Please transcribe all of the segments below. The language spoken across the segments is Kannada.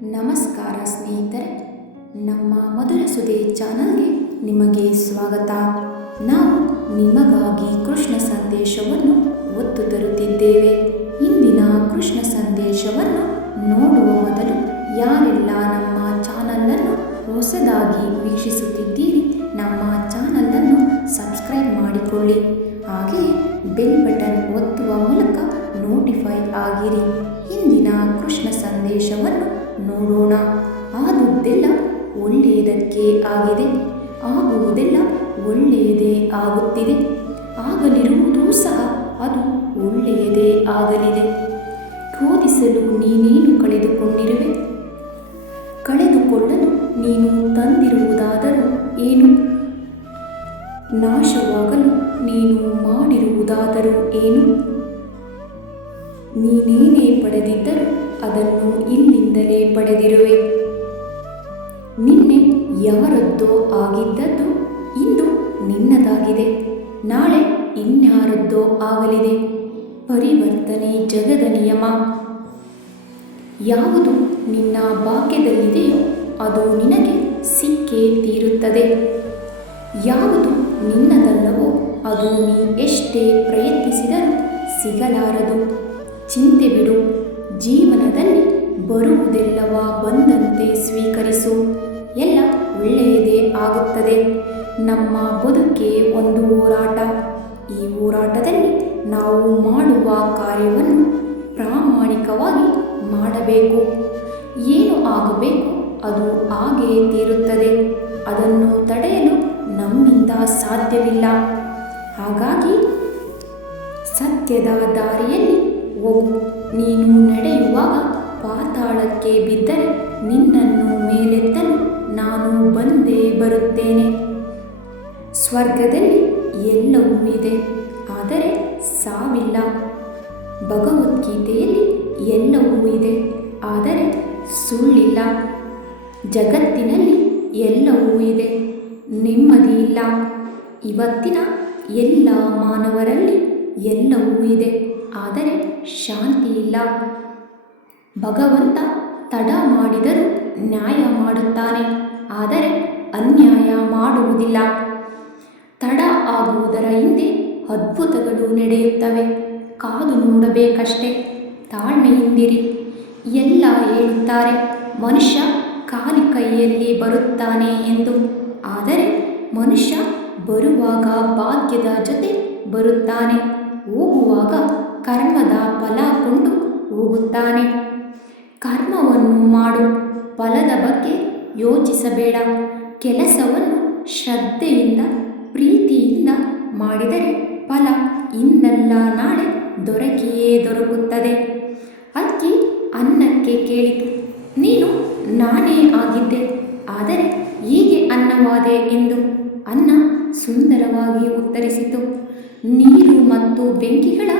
ನಮಸ್ಕಾರ ಸ್ನೇಹಿತರೆ, ನಮ್ಮ ಮೊದಲ ಸುದ್ದಿ ಚಾನಲ್ಗೆ ನಿಮಗೆ ಸ್ವಾಗತ. ನಾವು ನಿಮಗಾಗಿ ಕೃಷ್ಣ ಸಂದೇಶವನ್ನು ಒತ್ತು ತರುತ್ತಿದ್ದೇವೆ. ಇಂದಿನ ಕೃಷ್ಣ ಸಂದೇಶವನ್ನು ನೋಡುವ ಮೊದಲು ಯಾರೆಲ್ಲ ನಮ್ಮ ಚಾನಲನ್ನು ಹೊಸದಾಗಿ ವೀಕ್ಷಿಸುತ್ತಿದ್ದೀರಿ, ನಮ್ಮ ಚಾನಲನ್ನು ಸಬ್ಸ್ಕ್ರೈಬ್ ಮಾಡಿಕೊಳ್ಳಿ. ಹಾಗೆಯೇ ಬೆಲ್ ಬಟನ್ ಒತ್ತುವ ಮೂಲಕ ನೋಟಿಫೈ ಆಗಿರಿ. ಇಂದಿನ ಕೃಷ್ಣ ಸಂದೇಶವನ್ನು ನೋಡೋಣ. ಆದುದೆಲ್ಲ ಒಳ್ಳೆಯದಕ್ಕೆ ಆಗಿದೆ, ಆಗುವುದೆಲ್ಲ ಒಳ್ಳೆಯದೇ ಆಗುತ್ತಿದೆ, ಆಗಲಿರುವುದೂ ಸಹ ಅದು ಒಳ್ಳೆಯದೇ ಆಗಲಿದೆ. ಕ್ರೋಧಿಸಲು ನೀನೇನು ಕಳೆದುಕೊಂಡಿರುವೆ? ಕಳೆದುಕೊಳ್ಳಲು ನೀನು ತಂದಿರುವುದಾದರೂ ಏನು? ನಾಶವಾಗಲು ನೀನು ಮಾಡಿರುವುದಾದರೂ ಏನು? ನೀನೇನೇ ಪಡೆದಿದ್ದರೂ ಅದನ್ನು ಇಲ್ಲಿಂದಲೇ ಪಡೆದಿರುವೆ. ನಿನ್ನೆ ಯಾರದ್ದೋ ಆಗಿದ್ದದ್ದು ಇಂದು ನಿನ್ನದಾಗಿದೆ, ನಾಳೆ ಇನ್ಯಾರದ್ದೋ ಆಗಲಿದೆ. ಪರಿವರ್ತನೆ ಜಗದ ನಿಯಮ. ಯಾವುದು ನಿನ್ನ ಭಾಗ್ಯದಲ್ಲಿದೆಯೋ ಅದು ನಿನಗೆ ಸಿಕ್ಕೇ ತೀರುತ್ತದೆ. ಯಾವುದು ನಿನ್ನದಲ್ಲವೋ ಅದು ನೀ ಎಷ್ಟೇ ಪ್ರಯತ್ನಿಸಿದರೂ ಸಿಗಲಾರದು. ಚಿಂತೆ ಬಿಡು, ಜೀವನದಲ್ಲಿ ಬರುವುದೆಲ್ಲವ ಬಂದಂತೆ ಸ್ವೀಕರಿಸು, ಎಲ್ಲ ಒಳ್ಳೆಯದೇ ಆಗುತ್ತದೆ. ನಮ್ಮ ಬದುಕೆ ಒಂದು ಹೋರಾಟ. ಈ ಹೋರಾಟದಲ್ಲಿ ನಾವು ಮಾಡುವ ಕಾರ್ಯವನ್ನು ಪ್ರಾಮಾಣಿಕವಾಗಿ ಮಾಡಬೇಕು. ಏನು ಆಗಬೇಕು ಅದು ಹಾಗೇ ತೀರುತ್ತದೆ. ಅದನ್ನು ತಡೆಯಲು ನಮ್ಮಿಂದ ಸಾಧ್ಯವಿಲ್ಲ. ಹಾಗಾಗಿ ಸತ್ಯದ ದಾರಿಯಲ್ಲಿ ಹೋಗು. ನೀನು ನಡೆಯುವಾಗ ಪಾತಾಳಕ್ಕೆ ಬಿದ್ದರೆ ನಿನ್ನನ್ನು ಮೇಲೆತ್ತಲು ನಾನು ಬಂದೇ ಬರುತ್ತೇನೆ. ಸ್ವರ್ಗದಲ್ಲಿ ಎಲ್ಲವೂ ಇದೆ, ಆದರೆ ಸಾವಿಲ್ಲ. ಭಗವದ್ಗೀತೆಯಲ್ಲಿ ಎಲ್ಲವೂ ಇದೆ, ಆದರೆ ಸುಳ್ಳಿಲ್ಲ. ಜಗತ್ತಿನಲ್ಲಿ ಎಲ್ಲವೂ ಇದೆ, ನೆಮ್ಮದಿ ಇಲ್ಲ. ಇವತ್ತಿನ ಎಲ್ಲ ಮಾನವರಲ್ಲಿ ಎಲ್ಲವೂ ಇದೆ, ಆದರೆ ಶಾಂತಿ ಇಲ್ಲ. ಭಗವಂತ ತಡ ಮಾಡಿದರೂ ನ್ಯಾಯ ಮಾಡುತ್ತಾನೆ, ಆದರೆ ಅನ್ಯಾಯ ಮಾಡುವುದಿಲ್ಲ. ತಡ ಆಗುವುದರ ಹಿಂದೆ ಅದ್ಭುತಗಳು ನಡೆಯುತ್ತವೆ, ಕಾದು ನೋಡಬೇಕಷ್ಟೇ. ತಾಳ್ಮೆಯಿಂದಿರಿ. ಎಲ್ಲ ಹೇಳುತ್ತಾರೆ ಮನುಷ್ಯ ಖಾಲಿ ಕೈಯಲ್ಲಿ ಬರುತ್ತಾನೆ ಎಂದು, ಆದರೆ ಮನುಷ್ಯ ಬರುವಾಗ ಭಾಗ್ಯದ ಜೊತೆ ಬರುತ್ತಾನೆ, ಹೋಗುವಾಗ ಕರ್ಮದ ಫಲ ಕೊಂಡು ಹೋಗುತ್ತಾನೆ. ಕರ್ಮವನ್ನು ಮಾಡು, ಫಲದ ಬಗ್ಗೆ ಯೋಚಿಸಬೇಡ. ಕೆಲಸವನ್ನು ಶ್ರದ್ಧೆಯಿಂದ ಪ್ರೀತಿಯಿಂದ ಮಾಡಿದರೆ ಫಲ ಇಂದಲ್ಲ ನಾಳೆ ದೊರಕಿಯೇ ದೊರಕುತ್ತದೆ. ಅಕ್ಕಿ ಅನ್ನಕ್ಕೆ ಕೇಳಿತು, ನೀನು ನಾನೇ ಆಗಿದ್ದೆ, ಆದರೆ ಹೀಗೆ ಅನ್ನವಾದೆ ಎಂದು. ಅನ್ನ ಸುಂದರವಾಗಿ ಉತ್ತರಿಸಿತು, ನೀರು ಮತ್ತು ಬೆಂಕಿಗಳ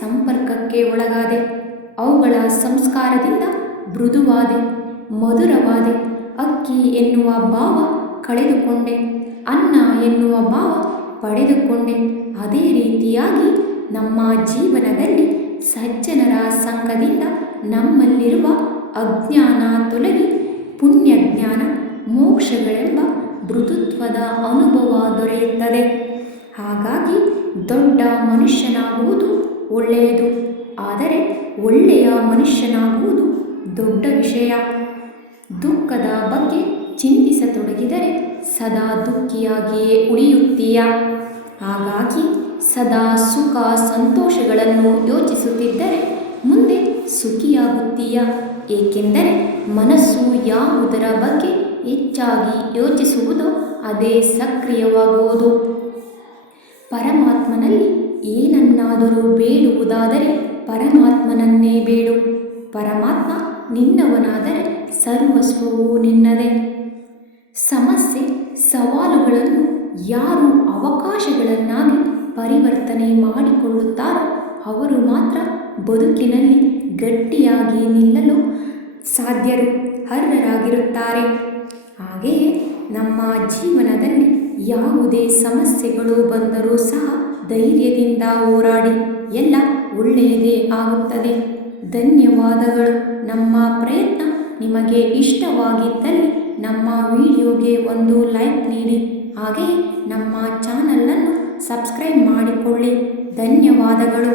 ಸಂಪರ್ಕಕ್ಕೆ ಒಳಗಾದೆ, ಅವುಗಳ ಸಂಸ್ಕಾರದಿಂದ ಮೃದುವಾದೆ, ಮಧುರವಾದೆ. ಅಕ್ಕಿ ಎನ್ನುವ ಭಾವ ಕಳೆದುಕೊಂಡೆ, ಅನ್ನ ಎನ್ನುವ ಭಾವ ಪಡೆದುಕೊಂಡೆ. ಅದೇ ರೀತಿಯಾಗಿ ನಮ್ಮ ಜೀವನದಲ್ಲಿ ಸಜ್ಜನರ ಸಂಘದಿಂದ ನಮ್ಮಲ್ಲಿರುವ ಅಜ್ಞಾನ ತೊಲಗಿ ಪುಣ್ಯಜ್ಞಾನ ಮೋಕ್ಷಗಳೆಂಬ ಮೃದುತ್ವದ ಅನುಭವ ದೊರೆಯುತ್ತದೆ. ಹಾಗಾಗಿ ದೊಡ್ಡ ಮನುಷ್ಯನಾಗುವುದು ಒಳ್ಳೆಯದು, ಆದರೆ ಒಳ್ಳೆಯ ಮನುಷ್ಯನಾಗುವುದು ದೊಡ್ಡ ವಿಷಯ. ದುಃಖದ ಬಗ್ಗೆ ಚಿಂತಿಸತೊಡಗಿದರೆ ಸದಾ ದುಃಖಿಯಾಗಿಯೇ ಉಳಿಯುತ್ತೀಯ. ಹಾಗಾಗಿ ಸದಾ ಸುಖ ಸಂತೋಷಗಳನ್ನು ಯೋಚಿಸುತ್ತಿದ್ದರೆ ಮುಂದೆ ಸುಖಿಯಾಗುತ್ತೀಯ. ಏಕೆಂದರೆ ಮನಸ್ಸು ಯಾವುದರ ಬಗ್ಗೆ ಹೆಚ್ಚಾಗಿ ಯೋಚಿಸುವುದೋ ಅದೇ ಸಕ್ರಿಯವಾಗುವುದು. ಪರಮಾತ್ಮನಲ್ಲಿ ಏನನ್ನಾದರೂ ಬೇಡುವುದಾದರೆ ಪರಮಾತ್ಮನನ್ನೇ ಬೇಡು. ಪರಮಾತ್ಮ ನಿನ್ನವನಾದರೆ ಸರ್ವಸ್ವವೂ ನಿನ್ನದೇ. ಸಮಸ್ಯೆ ಸವಾಲುಗಳನ್ನು ಯಾರು ಅವಕಾಶಗಳನ್ನಾಗಿ ಪರಿವರ್ತನೆ ಮಾಡಿಕೊಳ್ಳುತ್ತಾರೋ ಅವರು ಮಾತ್ರ ಬದುಕಿನಲ್ಲಿ ಗಟ್ಟಿಯಾಗಿ ನಿಲ್ಲಲು ಸಾಧ್ಯರು, ಅರ್ಹರಾಗಿರುತ್ತಾರೆ. ಹಾಗೆಯೇ ನಮ್ಮ ಜೀವನದಲ್ಲಿ ಯಾವುದೇ ಸಮಸ್ಯೆಗಳು ಬಂದರೂ ಸಹ ಧೈರ್ಯದಿಂದ ಹೋರಾಡಿ, ಎಲ್ಲ ಒಳ್ಳೆಯದೇ ಆಗುತ್ತದೆ. ಧನ್ಯವಾದಗಳು. ನಮ್ಮ ಪ್ರಯತ್ನ ನಿಮ್ಮ ನಿಮಗೆ ಇಷ್ಟವಾಗಿದ್ದಲ್ಲಿ ನಮ್ಮ ವಿಡಿಯೋಗೆ ಒಂದು ಲೈಕ್ ನೀಡಿ. ಹಾಗೆ ನಮ್ಮ ಚಾನಲನ್ನು ಸಬ್ಸ್ಕ್ರೈಬ್ ಮಾಡಿಕೊಳ್ಳಿ. ಧನ್ಯವಾದಗಳು.